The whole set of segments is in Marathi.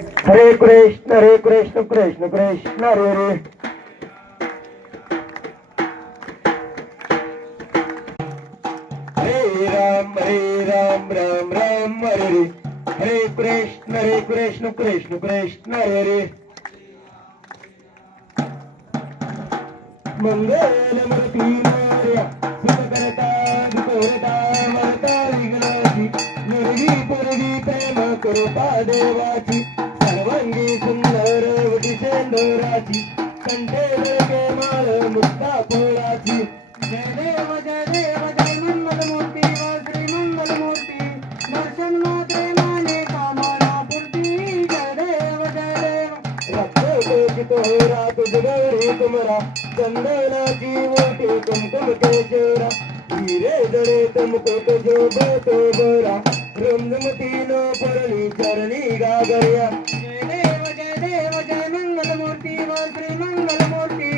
हरे कृष्ण हरे कृष्ण कृष्ण कृष्ण हरे हरे. हरे राम हरे राम राम राम हरे हरे. हरे कृष्ण हरे कृष्ण कृष्ण कृष्ण हरे हरे. मंगल मूर्ती मोरया सुख करता दुखोरता मरता विघ्नाची. निर्वी पूर्वी प्रेम करू देवाची. सर्वांगी सुंदर उदिसे सेंदुराची कंठे गळगे माळ मुक्ता फुलाची. जय देव जय देव जय मंगलमूर्ती व श्री मंगल मंगलमूर्ती दर्शन माते माने कामना पूर्ती. जय देव जय देव. रक्तकोटी तोरा तुझ गौरी तुमरा चंदनाची मोठी कुमकुम केशरा हिरे जडे तुमको जो बतो बरा रमजमतीनो परणी चरणी गागर्या जय देव जय देव जय मंगलमूर्ती व श्री मंगलमूर्ती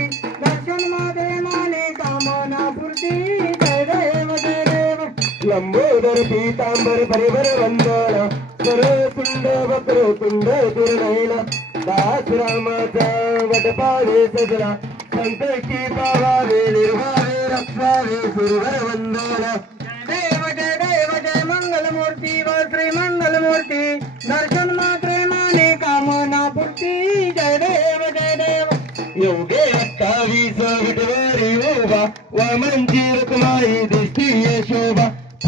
दर्शन मात्रे माने कामना पूर्ती जय देव जय देव लंबोदर पीतांबर परिवर वंदना सरळ कुंड वक्र कुंड दुर्नयना दास रामाचा वटपावे सजला संकटी पावावे निर्वावे रक्षावे सुरवर वंदना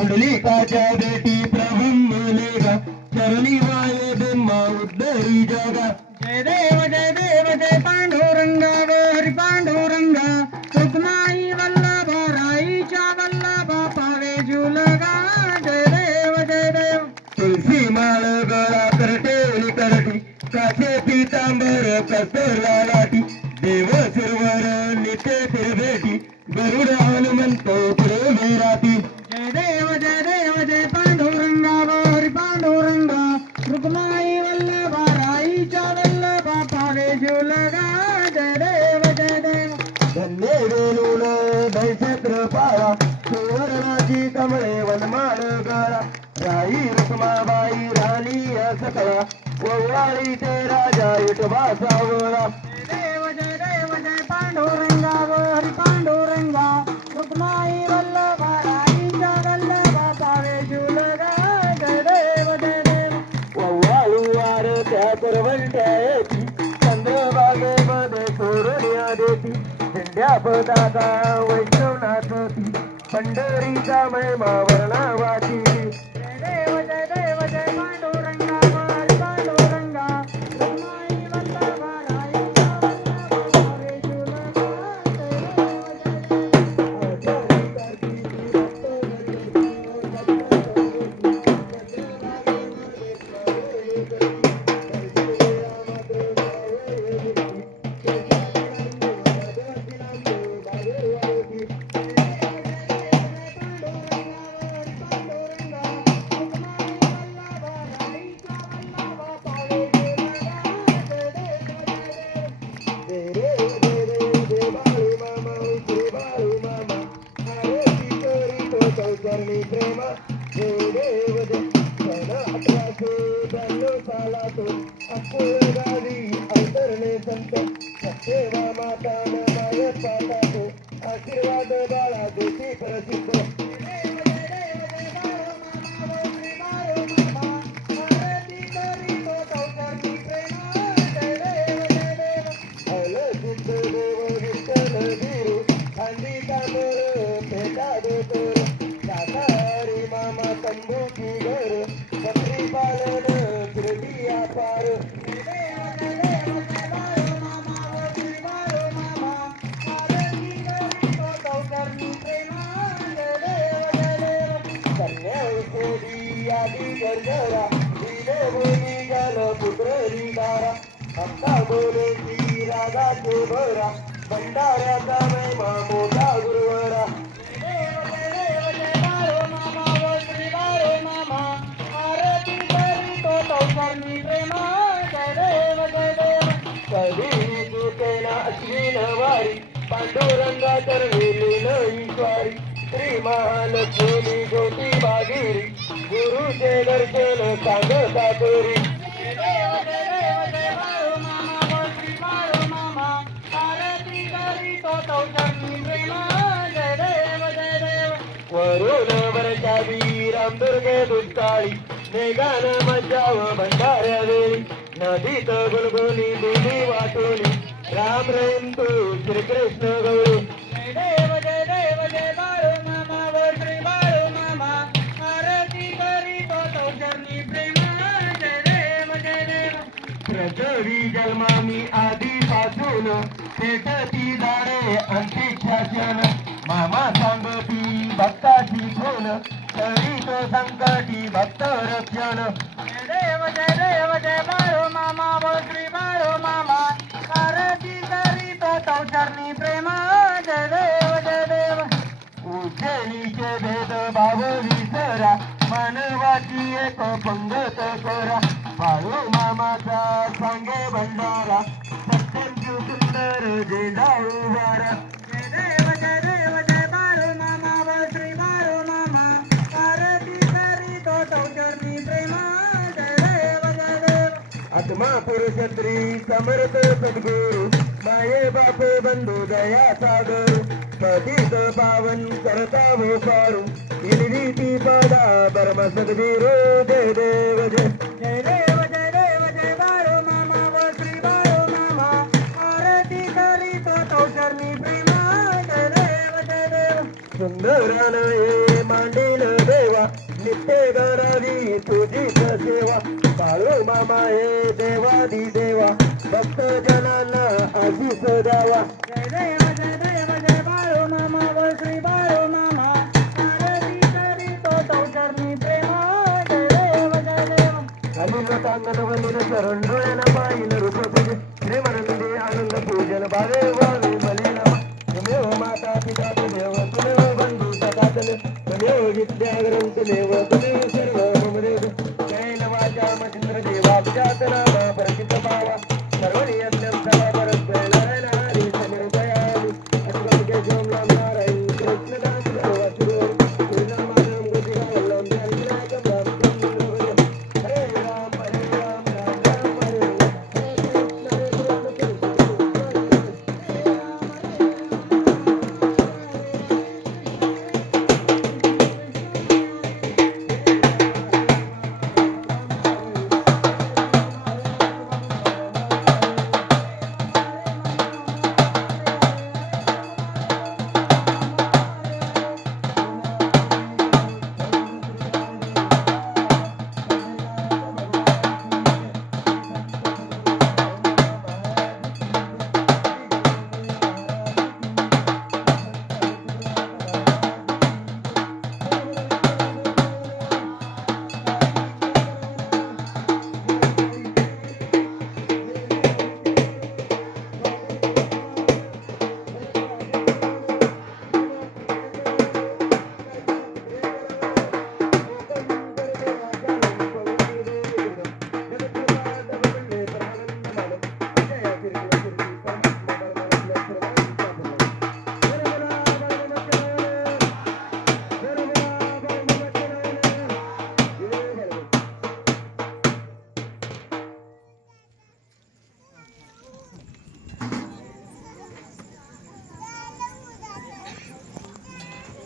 यशोबा पुंडलिकाच्या बेटी प्रभुलेगा चरणी वाये ब्रह्मा उद्धरी जगा जय देव जय देव जय पांडुरंगा गो हरी पांडुरंगा सुखमाई वल्लभा राईच्या वल्लभा पावे जुलगा जय देव जय देव तुलसी माळ गळा करटेली करटी काचे पितांबर कसरला लाटी रुक्माई वल्लभा राईच्या वल्लभा पावे जुलगा जय देव जय देव धन्य वेलून दैक्षत्र पाळा सुवर्णाची कमळे वनमाळ करा राई रुक्माबाई राणी असकळा वव्वाळी ते राजा इट सावळा झेंड्या पदाचा वैष्णवनाथ होती पंढरीचा महिमा वर्णावाची. करणी प्रेम देव दे. सन अठराशे ब्याण्णव सालातून अकोळ गावी अवतरणे संत. सेवा माता माय पाठातो आशीर्वाद बाळा देती प्रसिद्ध. मामा घर पत्री पालन फिरती अपार अक्का बोले ती रागाचे भरा भंडाऱ्याचा महिमा मोठा गुरुवरा डोरंगा तर विकारी श्री महालक्ष्मी ज्योती बागिरी. गुरुचे दर्शन सांगता कोरी. वरुण वरच्या वीराम दुर्गे दुष्काळी. मेघान मज्जाव भंडाऱ्या वेळी नदीत गुलगुली दिली वाटोली. राम रहीम तू श्रीकृष्ण गौरी। जय देव जय देव जय बाळू मामा व श्री बाळू मामा। आरती करीतो तो चरणी प्रेम। जय देव जय देव। प्रजवी जन्मामी आधीपासून पेटती झाडे अंतिक्षासन। मामा सांगती भक्ताची खून तरी तो संकटी भक्त रक्षण। जय देव जय देव जय बाळू चरणी प्रेम जय देव जय देव उज्जैनीचे भेद भाव विसरा. मानवाची एक पंगत करा. बाळू मामाचा सांगे भंडारा. सत्यांची सुंदर झेंडा उभारा. जय देव जय देव जय बाळू मामा व श्री बाळू मामा. तो प्रेम जय देव जय देव. आत्मा पुरुष स्त्री समर्थ सद्गुरू. माये बापे बंधू दया सागर पतीत पावन करता हो पारू. निर्भीती पदा परम सद्गुरु जय देव जय. जय देव जय देव जय मामा व श्री मामा. आरती तो जय देव जय देव. मांडील देवा. नित्य करावी तुझी सेवा. बाळू मामा हे देवादी देवा. भक्त जनांना आशीष द्यावा. जय देव जय देव जय बाळू मामा व श्री बाळू मामा देव रूप तुझे प्रेमानंदी आनंद पूजन भावे हो माता पिता तुमेव तुमेव हो बंधू सदा तुमेव हो विद्यागरं तुमेव तुमेव सर्व मम देव जैन मचिंद्र नामा परिचित भावा Barbarian, the